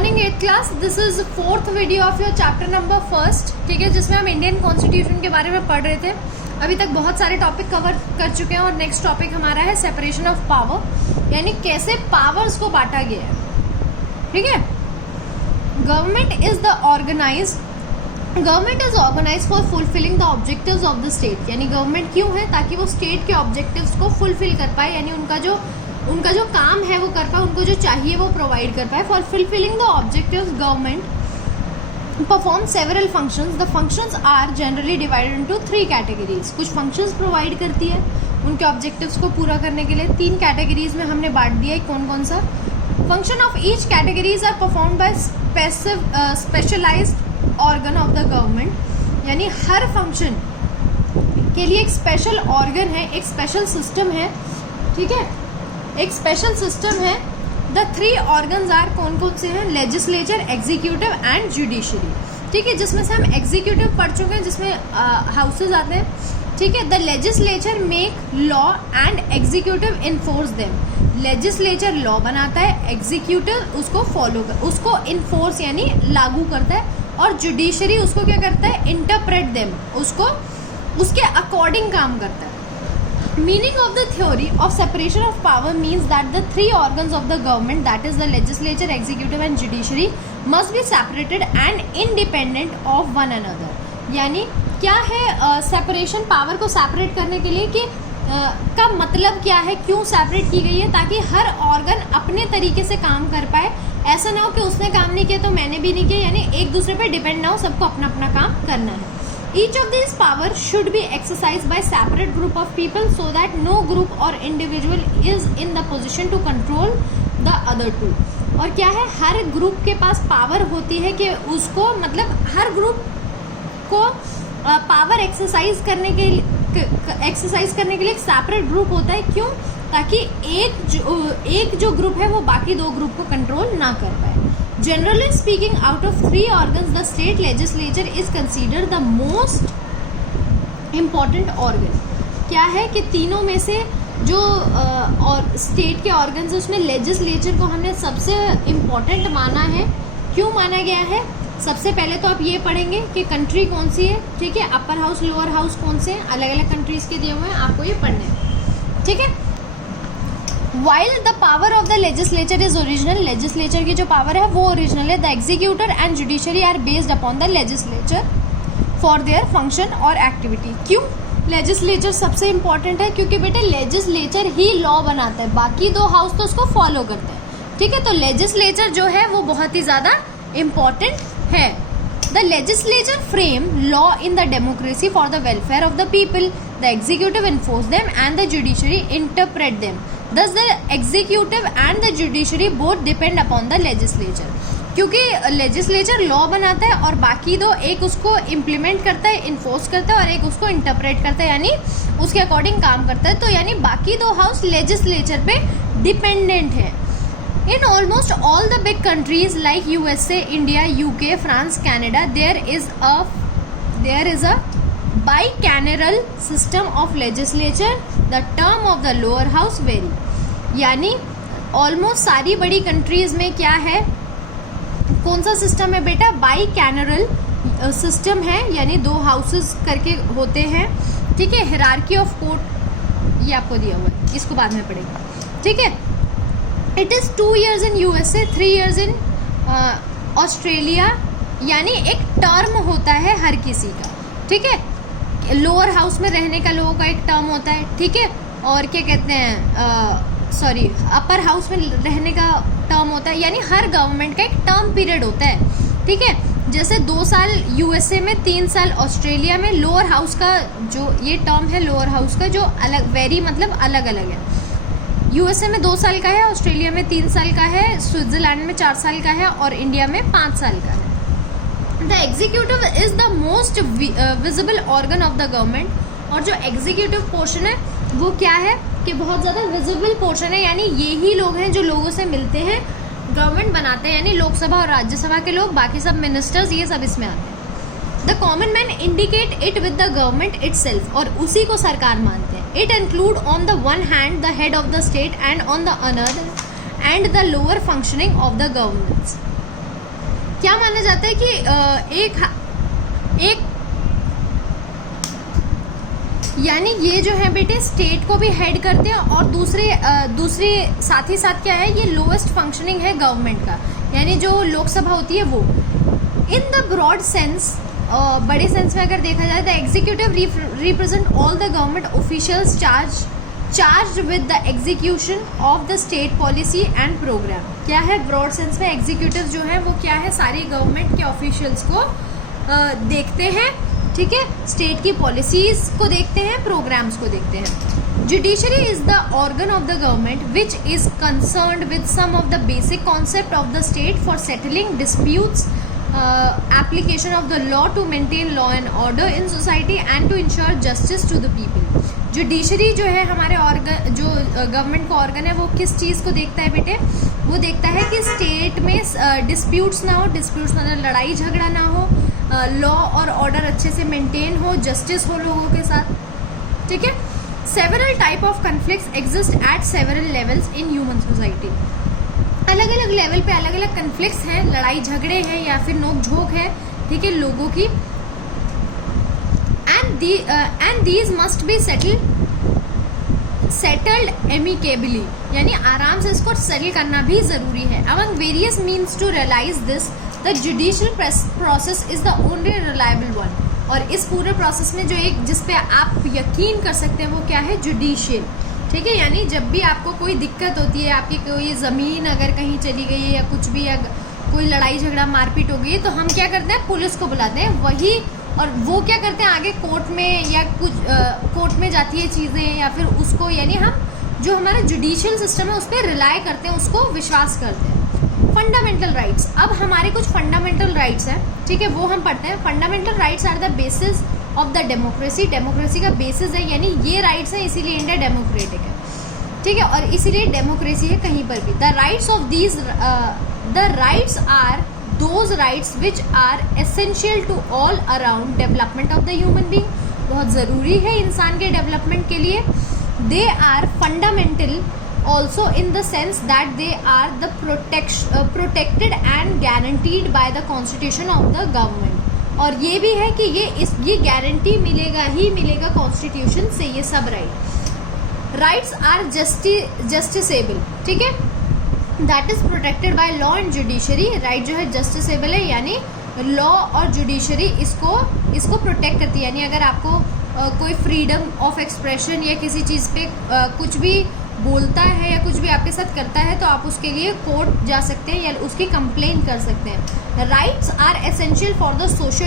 Morning 8th class. This is fourth video of your chapter number first, ठीक है, जिसमें हम इंडियन कॉन्स्टिट्यूशन के बारे में पढ़ रहे थे। अभी तक बहुत सारे टॉपिक कवर कर चुके हैं और नेक्स्ट टॉपिक हमारा है सेपरेशन ऑफ पावर, यानी कैसे पावर्स को बांटा गया है। ठीक है, government is organise for fulfilling the objectives of the state. यानी गवर्नमेंट क्यों है? ताकि वो स्टेट के ऑब्जेक्टिव्स को फुलफिल कर पाए, यानी उनका जो काम है वो कर पाए, उनको जो चाहिए वो प्रोवाइड कर पाए। For fulfilling the objectives government perform several functions. The functions are generally divided into 3 categories. कुछ फंक्शंस प्रोवाइड करती है उनके ऑब्जेक्टिव्स को पूरा करने के लिए। 3 कैटेगरीज में हमने बांट दिया है। कौन कौन सा? Function of each categories are perform by specialised organ of the government. यानी हर फंक्शन के लिए एक स्पेशल ऑर्गन है, एक स्पेशल सिस्टम है। ठीक है, एक स्पेशल सिस्टम है। द 3 ऑर्गन्स आर कौन कौन से हैं? Legislature, executive and judiciary. ठीक है, जिसमें से हम एग्जीक्यूटिव पढ़ चुके हैं, जिसमें हाउसेज आते हैं। ठीक है, the legislature make law and executive enforce them. Legislature law बनाता है, एग्जीक्यूटिव उसको फॉलो उसको इन्फोर्स यानी लागू करता है, और जुडिशरी उसको क्या करता है? इंटरप्रेट देम, उसको उसके अकॉर्डिंग काम करता है। Meaning of the theory of separation of power means that the 3 organs of the government, that is the legislature, executive and judiciary, must be separated and independent of one another. यानी क्या है separation? Power को separate करने के लिए कि का मतलब क्या है, क्यों सेपरेट की गई है? ताकि हर ऑर्गन अपने तरीके से काम कर पाए। ऐसा ना हो कि उसने काम नहीं किया तो मैंने भी नहीं किया, यानी एक दूसरे पे डिपेंड ना हो, सबको अपना अपना काम करना है। Each of these powers should be exercised by separate group of people so that no group or individual is in the position to control the other two. और क्या है? हर ग्रुप के पास पावर होती है कि उसको मतलब हर ग्रुप को पावर एक्सरसाइज करने के लिए एक सेपरेट ग्रुप होता है। क्यों? ताकि एक जो ग्रुप है वो बाकी 2 ग्रुप को कंट्रोल ना कर पाए। Generally speaking, out of 3 organs, the state legislature is considered the most important organ. क्या है कि तीनों में से जो और स्टेट के ऑर्गन्स है उसमें लेजिस्लेचर को हमने सबसे इम्पोर्टेंट माना है। क्यों माना गया है? सबसे पहले तो आप ये पढ़ेंगे कि कंट्री कौन सी है। ठीक है, अपर हाउस लोअर हाउस कौन से हैं, अलग अलग कंट्रीज के दिए हुए हैं, आपको ये पढ़ने हैं। ठीक है, While the power of the legislature is original, legislature की जो पावर है वो ओरिजिनल है। The executive and judiciary are based upon the legislature for their function और activity. क्यों legislature सबसे important है? क्योंकि बेटे legislature ही लॉ बनाता है, बाकी 2 हाउस तो उसको फॉलो करते हैं। ठीक है, तो legislature जो है वो बहुत ही ज़्यादा important है। The legislature frame law in the democracy for the welfare of the people. The executive enforce them and the judiciary interpret them. Thus the executive and the judiciary both depend upon the legislature. क्योंकि legislature law बनाता है और बाकी 2 एक उसको implement करता है, enforce करता है, और एक उसको interpret करता है, यानी उसके according काम करता है। तो यानी बाकी 2 हाउस legislature पे dependent है। In almost all the big countries like USA, India, UK, France, Canada, there is a bicameral system of legislature. The term of the lower house vary. यानी ऑलमोस्ट सारी बड़ी कंट्रीज में क्या है, कौन सा सिस्टम है बेटा? बाइकैमरल सिस्टम है, यानी 2 हाउसेस करके होते हैं। ठीक है, हिरार्की ऑफ कोर्ट ये आपको दिया हुआ है, इसको बाद में पढ़ेंगे। ठीक है, it is 2 years in USA, 3 years in Australia. यानी एक टर्म होता है हर किसी का। ठीक है, लोअर हाउस में रहने का लोगों का एक टर्म होता है। ठीक है, और क्या कहते हैं अपर हाउस में रहने का टर्म होता है, यानी हर गवर्नमेंट का एक टर्म पीरियड होता है। ठीक है, जैसे 2 साल USA में, 3 साल ऑस्ट्रेलिया में। लोअर हाउस का जो ये टर्म है लोअर हाउस का, जो अलग वेरी मतलब अलग अलग है। USA में 2 साल का है, ऑस्ट्रेलिया में 3 साल का है, स्विट्जरलैंड में 4 साल का है, और इंडिया में 5 साल का है। The executive is the most visible organ of the government. और जो एग्जीक्यूटिव पोर्शन है वो क्या है कि बहुत ज़्यादा विजिबल पोर्शन है, यानी यही लोग हैं जो लोगों से मिलते हैं, गवर्नमेंट बनाते हैं, यानी लोकसभा और राज्यसभा के लोग, बाकी सब मिनिस्टर्स ये सब इसमें आते हैं। The common man indicate it with the government itself, और उसी को सरकार मानते हैं। It include on the one hand the head of the state and on the another and the lower functioning of the governments. क्या माना जाता है कि एक यानी ये जो है बेटे स्टेट को भी हेड करते हैं, और दूसरे साथ ही साथ क्या है, ये लोएस्ट फंक्शनिंग है गवर्नमेंट का, यानी जो लोकसभा होती है वो। इन द ब्रॉड सेंस, बड़े सेंस में अगर देखा जाए, the executive represent all the government officials charge with the execution of the state policy and programme. क्या है ब्रॉड सेंस में, एग्जीक्यूटिव जो है वो क्या है, सारी गवर्नमेंट के ऑफिशियल्स को देखते हैं, ठीक है, स्टेट की पॉलिसीज को देखते हैं, प्रोग्राम्स को देखते हैं। Judiciary is the organ of the government which is concerned with some of the basic concept of the state for settling disputes, application of the law to maintain law and order in society and to ensure justice to the people। Judiciary जो है हमारे organ, जो government का organ है, वो किस चीज़ को देखता है बेटे, वो देखता है कि स्टेट में डिस्प्यूट्स ना हो, डिस्प्यूट्स मतलब लड़ाई झगड़ा ना हो, लॉ और ऑर्डर अच्छे से मेंटेन हो, जस्टिस हो लोगों के साथ, ठीक है। Several type of conflicts exist at several levels in human society. अलग अलग लेवल पे अलग अलग कन्फ्लिक्ट्स हैं, लड़ाई झगड़े हैं या फिर नोक झोंक है, ठीक है, लोगों की। And these must be settled amicably, यानी आराम से इसको सेटल करना भी जरूरी है। Among various means to realise this the judicial process is the only reliable one. और इस पूरे प्रोसेस में जो एक जिस पे आप यकीन कर सकते हैं वो क्या है, जुडिशियल, ठीक है। यानी जब भी आपको कोई दिक्कत होती है, आपकी कोई ज़मीन अगर कहीं चली गई है या कुछ भी, या कोई लड़ाई झगड़ा मारपीट हो गई है, तो हम क्या करते हैं, पुलिस को बुलाते हैं, वही, और वो क्या करते हैं आगे कोर्ट में या कुछ कोर्ट में जाती है चीज़ें, या फिर उसको, यानी हम जो हमारा जुडिशियल सिस्टम है उस पर रिलाई करते हैं, उसको विश्वास करते हैं। फंडामेंटल राइट्स, अब हमारे कुछ फंडामेंटल राइट्स हैं, ठीक है, वो हम पढ़ते हैं। Fundamental rights are the basis of the democracy, democracy का बेसिस है, यानी ये राइट्स हैं, इसीलिए इंडिया डेमोक्रेटिक है, ठीक है, और इसीलिए डेमोक्रेसी है कहीं पर भी। The rights are those rights which are essential to all around development of the human being, बहुत ज़रूरी है इंसान के डेवलपमेंट के लिए। They are fundamental also in the sense that they are the protected and guaranteed by the constitution of the government। और ये भी है कि ये गारंटी मिलेगा ही मिलेगा कॉन्स्टिट्यूशन से, ये सब राइट्स आर जस्टिसेबल, ठीक है, that is protected by law and judiciary. Right जो है जस्टिसेबल है, यानी लॉ और जुडिशरी इसको प्रोटेक्ट करती है, यानी अगर आपको कोई फ्रीडम ऑफ एक्सप्रेशन या किसी चीज़ पे कुछ भी बोलता है या कुछ भी आपके साथ करता है, तो आप उसके लिए कोर्ट जा सकते हैं या उसकी कंप्लेन कर सकते हैं। Rights are essential for the socio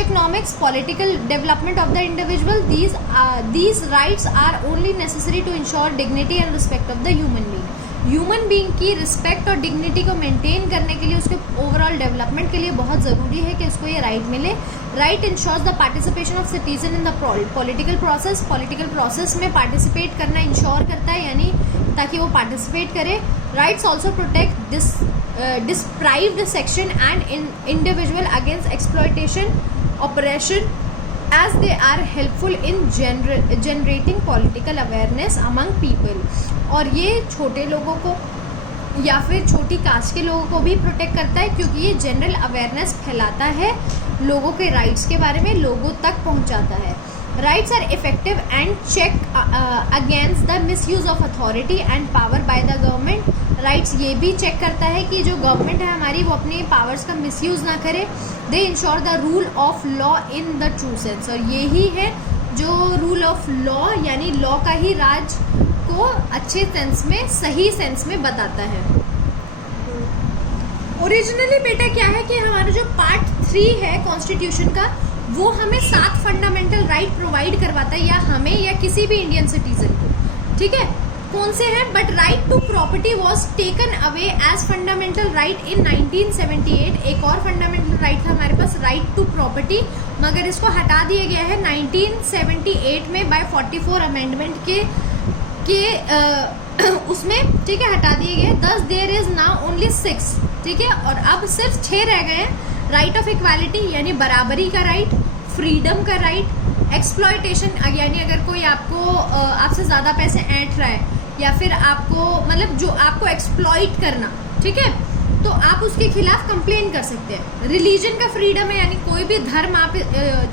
economics political development of the individual. These rights are only necessary to ensure dignity and respect of the human being. Human being की रिस्पेक्ट और डिग्निटी को maintain करने के लिए, उसके overall development के लिए बहुत ज़रूरी है कि उसको ये राइट मिले। Right ensures the participation of citizen in the political process. Political process में पार्टिसिपेट करना इंश्योर करता है, यानी ताकि वो पार्टिसिपेट करे। Rights also protect deprived section and individual against exploitation oppression as they are helpful in generating political awareness among people। और ये छोटे लोगों को या फिर छोटी कास्ट के लोगों को भी प्रोटेक्ट करता है, क्योंकि ये जनरल अवेयरनेस फैलाता है, लोगों के राइट्स के बारे में लोगों तक पहुंचाता है। Rights are effective and check against the misuse of authority and power by the government. Rights ये भी चेक करता है कि जो गवर्नमेंट है हमारी, वो अपने पावर्स का मिसयूज ना करे। दे ensure the rule of law in the true sense, और यही है जो रूल ऑफ लॉ, यानी लॉ का ही राज को अच्छे सेंस में, सही सेंस में बताता है। ओरिजिनली बेटा क्या है कि हमारा जो पार्ट 3 है कॉन्स्टिट्यूशन का, वो हमें 7 फंडामेंटल राइट प्रोवाइड करवाता है, या हमें या किसी भी इंडियन सिटीजन को, ठीक है। कौन से हैं? But right to property was taken away as fundamental right in 1978। एक और फंडामेंटल राइट था हमारे पास, राइट टू प्रॉपर्टी, मगर इसको हटा दिया गया है 1978 में बाय 44 अमेंडमेंट के उसमें, ठीक है, हटा दिए गए। दस देयर इज नाउ ओनली 6, ठीक है, और अब सिर्फ 6 रह गए हैं। राइट ऑफ इक्वालिटी, यानी बराबरी का राइट, फ्रीडम का राइट, एक्सप्लॉयटेशन, यानी अगर कोई आपसे ज्यादा पैसे ऐंठ रहा है, या फिर आपको मतलब जो आपको एक्सप्लॉइट करना, ठीक है, तो आप उसके खिलाफ कंप्लेन कर सकते हैं। रिलीजन का फ्रीडम है, यानी कोई भी धर्म आप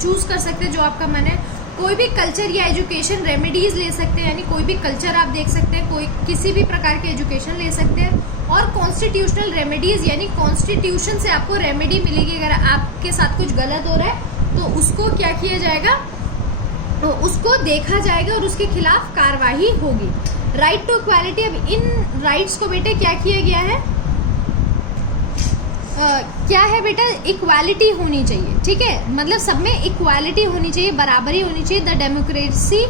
चूज कर सकते हैं जो आपका मन है। कोई भी कल्चर या एजुकेशन रेमेडीज ले सकते हैं, यानी कोई भी कल्चर आप देख सकते हैं, कोई किसी भी प्रकार की एजुकेशन ले सकते हैं। और कॉन्स्टिट्यूशनल रेमेडीज, यानी कॉन्स्टिट्यूशन से आपको रेमेडी मिलेगी। अगर आपके साथ कुछ गलत हो रहा है तो उसको क्या किया जाएगा, तो उसको देखा जाएगा और उसके खिलाफ कार्रवाई होगी। राइट टू इक्वालिटी, अब इन राइट्स को बेटे क्या किया गया है, क्या है बेटा, इक्वालिटी होनी चाहिए, ठीक है, मतलब सब में इक्वालिटी होनी चाहिए, बराबरी होनी चाहिए। The democracy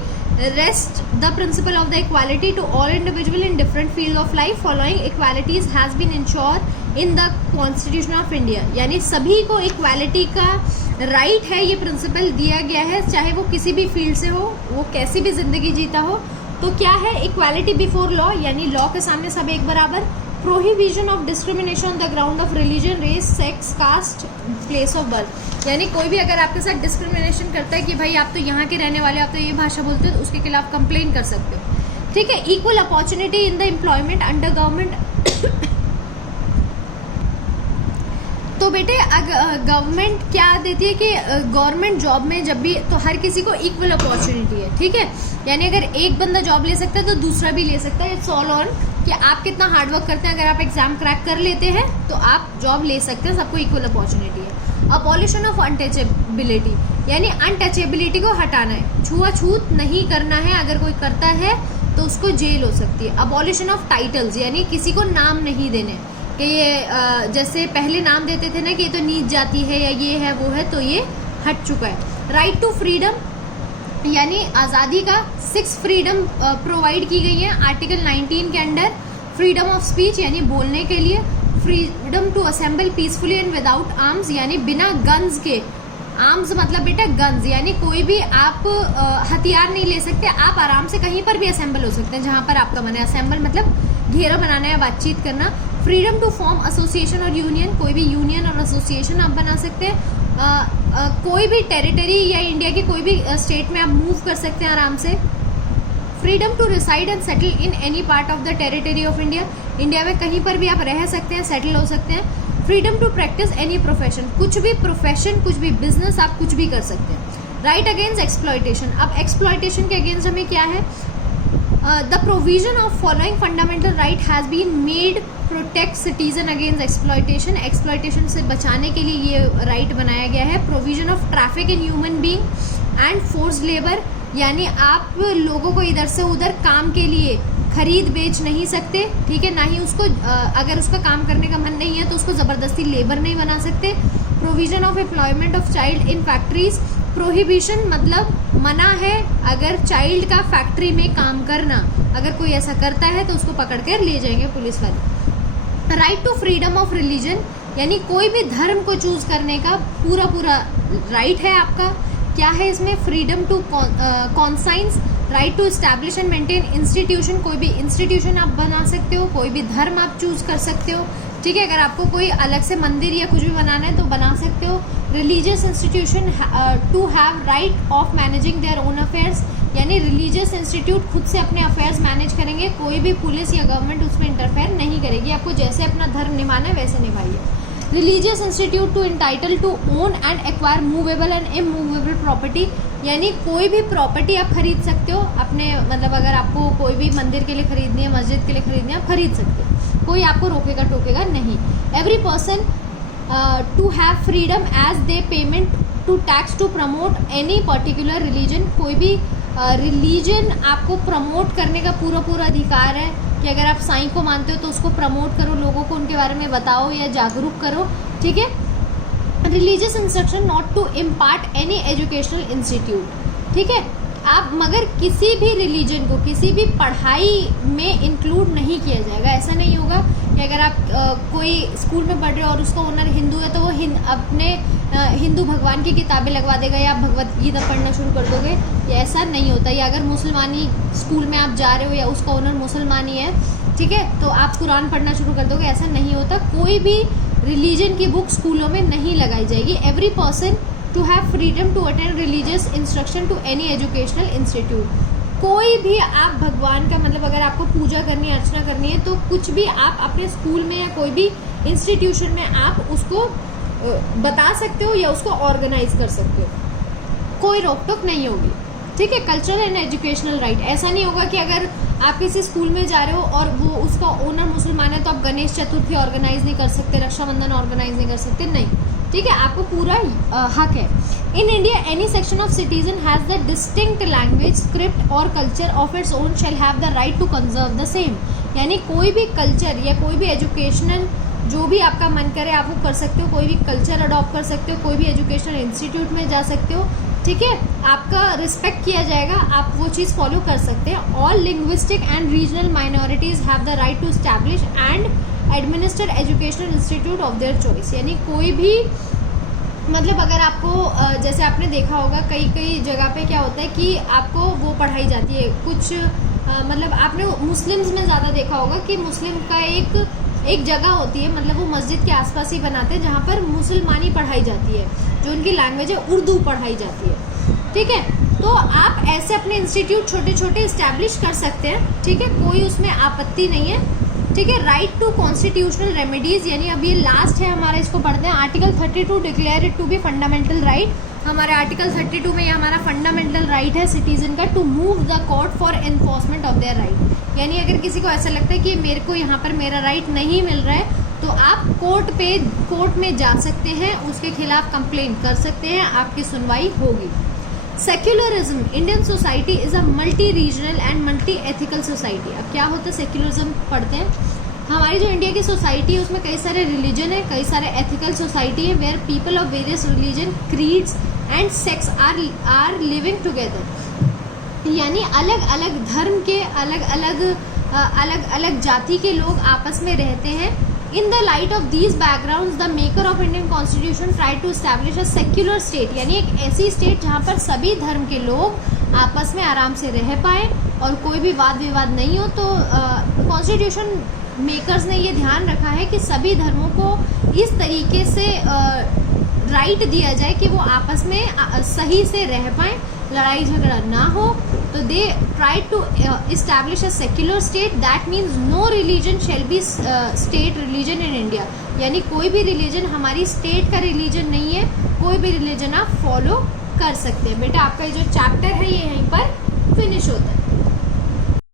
rest the principle of the equality to all individual in different field of life following equalities has been ensure in the constitution of India, यानी सभी को इक्वालिटी का राइट है, ये प्रिंसिपल दिया गया है, चाहे वो किसी भी फील्ड से हो, वो कैसी भी जिंदगी जीता हो। तो क्या है, इक्वालिटी बिफोर लॉ, यानी लॉ के सामने सब एक बराबर। Prohibition of discrimination on the ground of religion, race, sex, caste, place of birth, यानी कोई भी अगर आपके साथ डिस्क्रिमिनेशन करता है कि भाई आप तो यहाँ के रहने वाले, आप तो ये भाषा बोलते हो, तो उसके खिलाफ कंप्लेन कर सकते हो, ठीक है। Equal opportunity in the employment under government, तो बेटे गवर्नमेंट क्या देती है कि गवर्नमेंट जॉब में जब भी, तो हर किसी को इक्वल अपॉर्चुनिटी है, ठीक है, यानी अगर एक बंदा जॉब ले सकता है तो दूसरा भी ले सकता है। इट्स ऑल ऑन कि आप कितना हार्डवर्क करते हैं। अगर आप एग्जाम क्रैक कर लेते हैं तो आप जॉब ले सकते हैं, सबको इक्वल अपॉर्चुनिटी है। अबॉलिशन ऑफ अनटचेबिलिटी, यानी अनटचेबिलिटी को हटाना है, छुआछूत नहीं करना है, अगर कोई करता है तो उसको जेल हो सकती है। अबॉलिशन ऑफ टाइटल्स, यानी किसी को नाम नहीं देने, कि ये जैसे पहले नाम देते थे ना कि ये तो नीच जाती है या ये है वो है, तो ये हट चुका है। राइट टू फ्रीडम, यानी आज़ादी का 6 फ्रीडम प्रोवाइड की गई है आर्टिकल 19 के अंडर। फ्रीडम ऑफ स्पीच, यानी बोलने के लिए। Freedom to assemble peacefully and without arms, यानी बिना गन्स के। आर्म्स मतलब बेटा गन्स, यानी कोई भी आप हथियार नहीं ले सकते, आप आराम से कहीं पर भी असेंबल हो सकते हैं जहां पर आपका मन है। असेंबल मतलब घेरा बनाना या बातचीत करना। फ्रीडम टू फॉर्म एसोसिएशन और यूनियन, कोई भी यूनियन और एसोसिएशन आप बना सकते हैं। कोई भी टेरिटरी या इंडिया के कोई भी स्टेट में आप मूव कर सकते हैं आराम से। Freedom to reside and settle in any part of the territory of India, India में कहीं पर भी आप रह सकते हैं, सेटल हो सकते हैं। Freedom to practise any profession, कुछ भी प्रोफेशन, कुछ भी बिजनेस आप कुछ भी कर सकते हैं। राइट अगेंस्ट एक्सप्लॉयटेशन, अब एक्सप्लॉयटेशन के अगेंस्ट हमें क्या है, the provision of following fundamental right has been made protect citizen against exploitation, exploitation से बचाने के लिए ये राइट बनाया गया है। Provision of traffic in human being and forced labour, यानी आप लोगों को इधर से उधर काम के लिए खरीद बेच नहीं सकते, ठीक है, ना ही उसको अगर उसका काम करने का मन नहीं है तो उसको ज़बरदस्ती लेबर नहीं बना सकते। Provision of employment of child in factories, prohibition मतलब मना है अगर चाइल्ड का फैक्ट्री में काम करना, अगर कोई ऐसा करता है तो उसको पकड़ कर ले जाएंगे पुलिस वाले। Right to freedom of religion, यानी कोई भी धर्म को चूज करने का पूरा राइट है आपका। क्या है इसमें, freedom to conscience, right to establish and maintain institution, कोई भी इंस्टीट्यूशन आप बना सकते हो, कोई भी धर्म आप चूज कर सकते हो, ठीक है, अगर आपको कोई अलग से मंदिर या कुछ भी बनाना है तो बना सकते हो। Religious institution to have right of managing their own affairs, यानी रिलीजियस इंस्टीट्यूट खुद से अपने अफेयर्स मैनेज करेंगे, कोई भी पुलिस या गवर्नमेंट उसमें इंटरफेयर नहीं करेगी, आपको जैसे अपना धर्म निभाना है वैसे निभाइए। Religious institute to entitle to own and acquire movable and immovable property, यानी कोई भी प्रॉपर्टी आप खरीद सकते हो अपने, मतलब अगर आपको कोई भी मंदिर के लिए खरीदनी है, मस्जिद के लिए खरीदनी है, आप खरीद सकते हो, कोई आपको रोकेगा टोकेगा नहीं। Every person to have freedom as they payment to tax to promote any particular religion, कोई भी रिलीजन आपको प्रमोट करने का पूरा अधिकार है कि अगर आप साईं को मानते हो तो उसको प्रमोट करो, लोगों को उनके बारे में बताओ या जागरूक करो, ठीक है। Religious instruction not to impart any educational institute, ठीक है, आप मगर किसी भी रिलीजन को किसी भी पढ़ाई में इंक्लूड नहीं किया जाएगा। ऐसा नहीं होगा कि अगर आप कोई स्कूल में पढ़ रहे हो और उसका ओनर हिंदू है तो वो अपने हिंदू भगवान की किताबें लगवा देगा या भगवत गीता पढ़ना शुरू कर दोगे, ये ऐसा नहीं होता। या अगर मुसलमानी स्कूल में आप जा रहे हो या उसका ओनर मुसलमानी है, ठीक है, तो आप कुरान पढ़ना शुरू कर दोगे, ऐसा नहीं होता। कोई भी रिलीजन की बुक स्कूलों में नहीं लगाई जाएगी। Every person to have freedom to attend religious instruction to any educational institute, कोई भी आप भगवान का मतलब अगर आपको पूजा करनी है, अर्चना करनी है, तो कुछ भी आप अपने स्कूल में या कोई भी इंस्टीट्यूशन में आप उसको बता सकते हो या उसको ऑर्गेनाइज कर सकते हो, कोई रोक टोक नहीं होगी, ठीक है। कल्चरल एंड एजुकेशनल राइट, ऐसा नहीं होगा कि अगर आप किसी स्कूल में जा रहे हो और वो उसका ओनर मुसलमान है तो आप गणेश चतुर्थी ऑर्गेनाइज नहीं कर सकते, रक्षाबंधन ऑर्गेनाइज नहीं कर सकते, नहीं, ठीक है, आपको पूरा हक है। In India any section of citizen has the distinct language, script और culture of its own shall have the right to conserve the same. यानी कोई भी कल्चर या कोई भी एजुकेशनल जो भी आपका मन करे आप वो कर सकते हो, कोई भी कल्चर अडॉप्ट कर सकते हो, कोई भी एजुकेशनल इंस्टीट्यूट में जा सकते हो, ठीक है, आपका रिस्पेक्ट किया जाएगा, आप वो चीज़ फॉलो कर सकते हैं। All linguistic and regional minorities have the right to establish and administer educational institute of their choice. यानी कोई भी मतलब अगर आपको जैसे आपने देखा होगा कई कई जगह पे क्या होता है कि आपको वो पढ़ाई जाती है कुछ मतलब आपने मुस्लिम्स में ज़्यादा देखा होगा कि मुस्लिम का एक जगह होती है, मतलब वो मस्जिद के आसपास ही बनाते हैं जहाँ पर मुसलमानी पढ़ाई जाती है, जो उनकी लैंग्वेज है उर्दू पढ़ाई जाती है, ठीक है। तो आप ऐसे अपने इंस्टीट्यूट छोटे छोटे इस्टेब्लिश कर सकते हैं, ठीक है, कोई उसमें आपत्ति नहीं है, ठीक है। राइट टू कॉन्स्टिट्यूशनल रेमेडीज, यानी अब ये लास्ट है हमारा, इसको पढ़ते हैं। Article 32 declare it to be fundamental right. हमारे आर्टिकल 32 में ये हमारा फंडामेंटल राइट है सिटीजन का, to move the court for enforcement of their right. यानी अगर किसी को ऐसा लगता है कि मेरे को यहाँ पर मेरा राइट नहीं मिल रहा है तो आप कोर्ट में जा सकते हैं, उसके खिलाफ कंप्लेंट कर सकते हैं, आपकी सुनवाई होगी। Secularism, Indian society is a multi regional and multi ethical society. अब क्या होता है सेक्युलरिज्म पढ़ते हैं, हमारी जो इंडिया की सोसाइटी है उसमें कई सारे रिलीजन है, कई सारे एथिकल सोसाइटी है, where people of various religion, creeds and sects are living together. यानी अलग अलग धर्म के अलग अलग जाति के लोग आपस में रहते हैं। In the light of these background the maker of Indian constitution try to establish a secular state, यानी एक ऐसी स्टेट जहाँ पर सभी धर्म के लोग आपस में आराम से रह पाए और कोई भी वाद विवाद नहीं हो। तो कॉन्स्टिट्यूशन मेकर्स ने ये ध्यान रखा है कि सभी धर्मों को इस तरीके से राइट दिया जाए कि वो आपस में सही से रह पाएँ, लड़ाई झगड़ा ना हो। तो they try to establish a secular state, that means no religion shall be state religion in India. यानी कोई भी रिलीजन हमारी स्टेट का रिलीजन नहीं है, कोई भी रिलीजन आप फॉलो कर सकते हैं। बेटा आपका जो चैप्टर है ये यहीं पर फिनिश होता है।